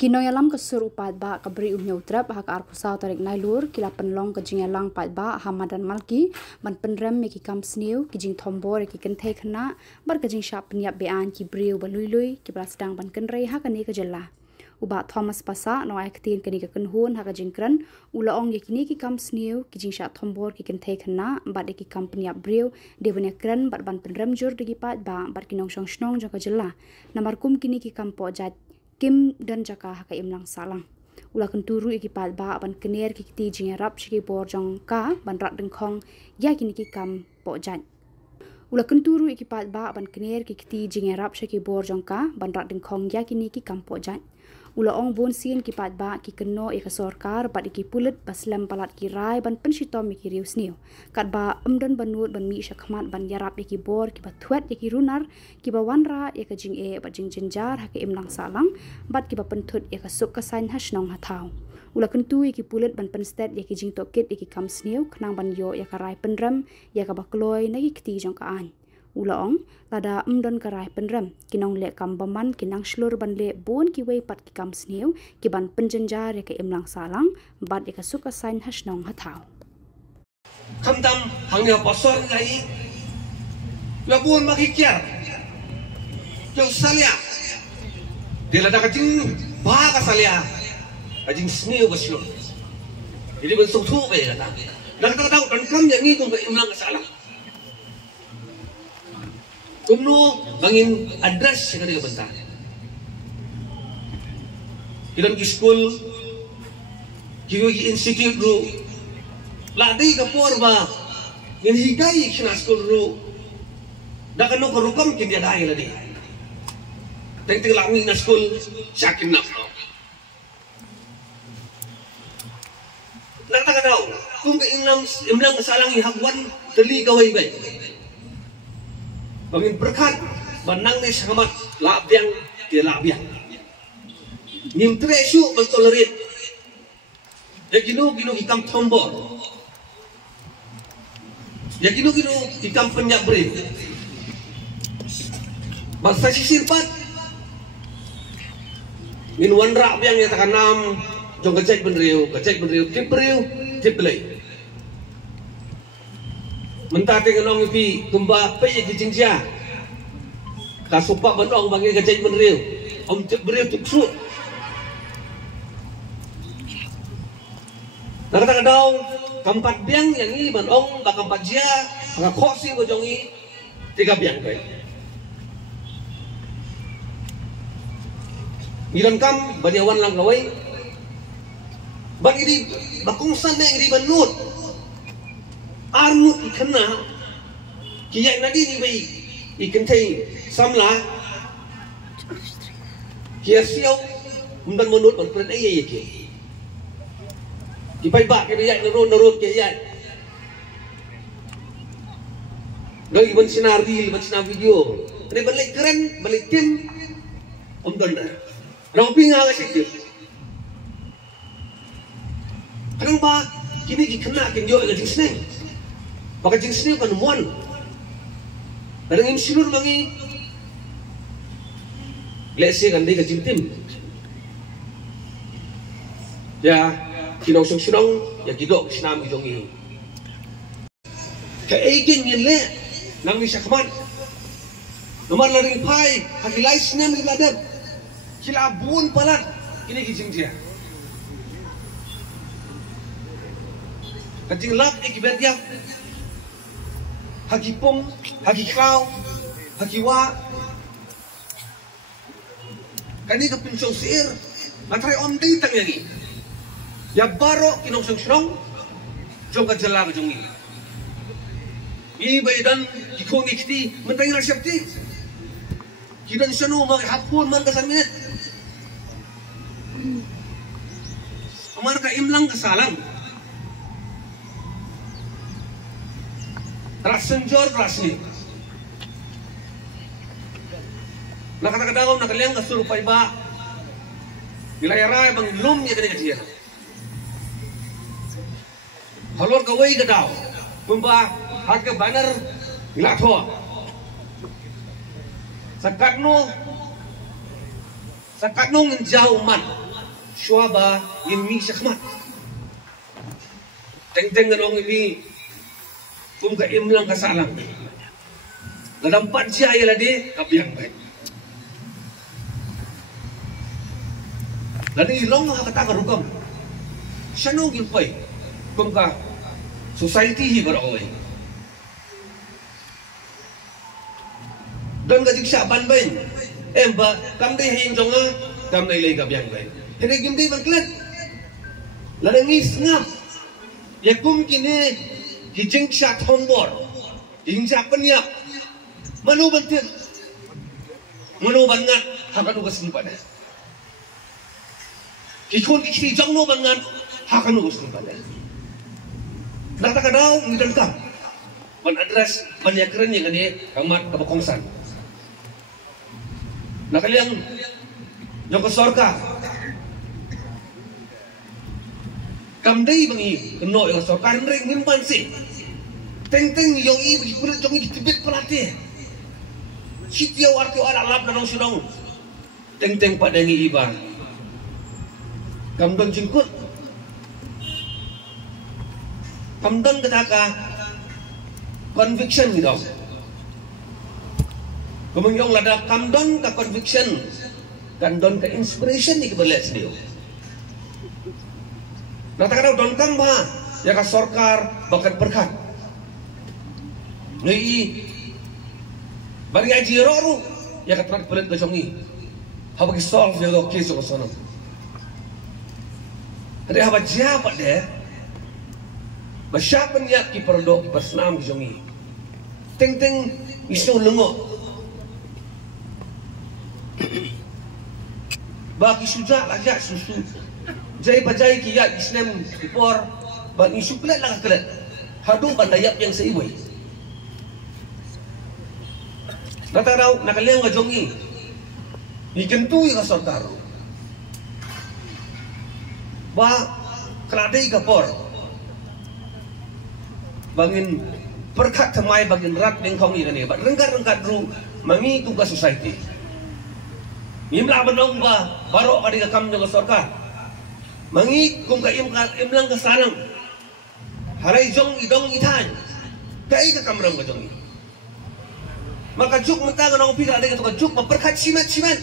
Kinoyalam kesur upat ba kabri unyautrap hak arkusau tarik nailur kila penlong ke jingalang pat ba hamadan malki ban penrem me ki kam sniu ki jing thombor ki kenthe khna bar ka jing shap niap bean ki briu balui ki brasdang ban kenrei hak ani ka jella uba Thomas pasa no aktin kani ka kenhun hak jing kran ula ong yakini ki kam sniu ki jing sha thombor ki kenthe khna bat ki kam pniap briu devanya kran bat ban penrem jur de ki pat ba bar kinong shong snong jaka jella namar kum kini ki kam po jat Kim dan jaka haka imlang salang. Ula kenturu iki pat ba ban kener ki ti jingarap shiki borjong ka ban rat dengkong ya kini ki kam pojat. Ula kenturu iki pat ba ban kener ki ti jingarap shiki borjong ka ban rat dengkong ya kini ki kam pojat. Ula ong bon sin ki pat ba ki keno ika sorkar bat iki pulit baslam palat ki rai ban penshitom ki rius niu. Kat ba emdan banut ban mi syakmat ban yarap iki bor ki ba thuat iki runar ki ba wanra ika jing e ba jing jinjar haka imlang salang bat ki ba penthut ika suk kasain hasnong hatau. Ula kentu iki pulit ban penstet iki jing tokit iki kam sniu knang ban yo ika rai penrem ika ba kloy nagi kti jong ka an. Ula ong lada emdan karai penrem kinong le kam baman kinang shlur ban le bon ki wei pat ki kam sniu ki ban penjenjar ya ka imlang salang bat ya ka suka sain hasnong hathau kamdam hangnya pasor ngai labun makikyar yo salia dila da kajing ba ka salia ajing sniu basyo jadi ban sok thu be kata nak tak tahu kan kam yang ni kung imlang salang kumno bangin address yang ada bentar. Dalam school, kiwi institute ru, ladai kapor ba, yang higai kena school ru, dah kena kerukam kini ada yang lagi. Tengok langi na school, sakin nak. Nak tak tahu, kung imlang kesalang ihakwan teli kawai baik. Bangin berkat banang ni sangat labiang dia labiang. Nim tresu bertolerit. Ya gino ikam tombor. Ya gino ikam penyak beri. Bangsa sisir pat. Min wanra biang ya takanam jong kecek benriu, tip belai. Mentati kenong ipi kumba pe ye kijingsia kasupak banong bagi kecek benriu om tip beriu tip su nak kata kadau kampat biang yang ini banong bakam pajia baka kosi bojongi tiga biang baik miran kam baniawan lang gawai bagi di bakungsan yang di banut armut ikena kiyak nadi ni bai ikentai samla kia siau undan menut on pren ai ke ki bai ba ke yak narut ke yak lagi ban sinar reel ban sinar video ni balik keren balik tim dan dah ramping ala sikit kan ba kini ki kena ken yo ga jisne Baka jenis ni kan muan. Kadang im silur mangi. Lesi kan dia kajing tim. Ya, kinong song ya kidok sinam idong ini. Kaegin yin le nang ni sakman. Nomor laring pai hakilai sinam ni ladab. Kila bun palat ini kajing dia. Kajing lap ikibet dia. Hagi pung, hagi kau, hagi wa. Kani kepincong sir, matrai om day tang yangi. Ya baro kinong song, jong kajala ka jong ini. Iba idan kikong ikti, mentang ina syapti. Kidan sanu maghapon man kasan minit. Amar ka imlang kasalang. Rasenjor rasni. Nakatagadaw nakaliang kasurupay ba? Nilayaray bang lum ya kani kasiya. Halor kaway kadaw. Kumba hat ka banner nilatho. Sakatno ng jauh man. Syuaba in mi syakmat. Teng-teng nganong ini kum ka imlang kasalang. Nadampat siya yala di kabyang baik. Lalu ilong kata karugam. Siya nung gilpay. Kum ka society hi baraway. Dan gajik siya banbayin. Ba kamday hayin jonga kamday lay kabyang baik. Hindi gimday bangklat. Lalu ngis nga. Yakum kini kijing siya tombor. Kijing siya penyak. Manu bantir. Manu bangat hakan ugas ni pada. Kikun kikri jang no bangat hakan ugas ni pada. Nata kadau ngidan kam. Ban address banyak keren yang ini kamat kabakongsan. Nakaliang yung kasorka. Kamday bangi keno yung kasorka ring nimpan si. Teng-teng yung i kulit yung itibit pelati. Sitiaw arti ala lap na nang sunong. Teng-teng pada ngi iba. Kamdon jingkut. Kamdon kataka conviction gitu. Kemudian lada kamdon ka conviction. Kamdon ka inspiration ni kebelet dia. Nata don kang ba ya ka sorkar bakat berkat. Ngi bari aji roru ya ka trak pelet gajongi. Haba ki solve ya do case ko sono. Ada haba siapa deh? Masyapan ya ki perdo ki persnam gajongi. Teng-teng isu lengo. Bagi suja aja susu. Jai bajai ki ya Islam ipor bang isu kelet lah kelet. Hadu bandayap yang seiwai. Natarau nakaliang ngajongi. Ikentui ka sorkar. Ba keladai kapor. Bangin perkat temai bangin rat deng kong ni. Ba rengkat-rengkat ru mangi tu ka society. Imla benong ba baro ka di kam ka sorkar. Mangi kung ka imlang kasanang. Haray jong idong itan. Kai ka kamram ka jong. Maka juk mentangan ang pila ada ka juk maperkat simat-simat.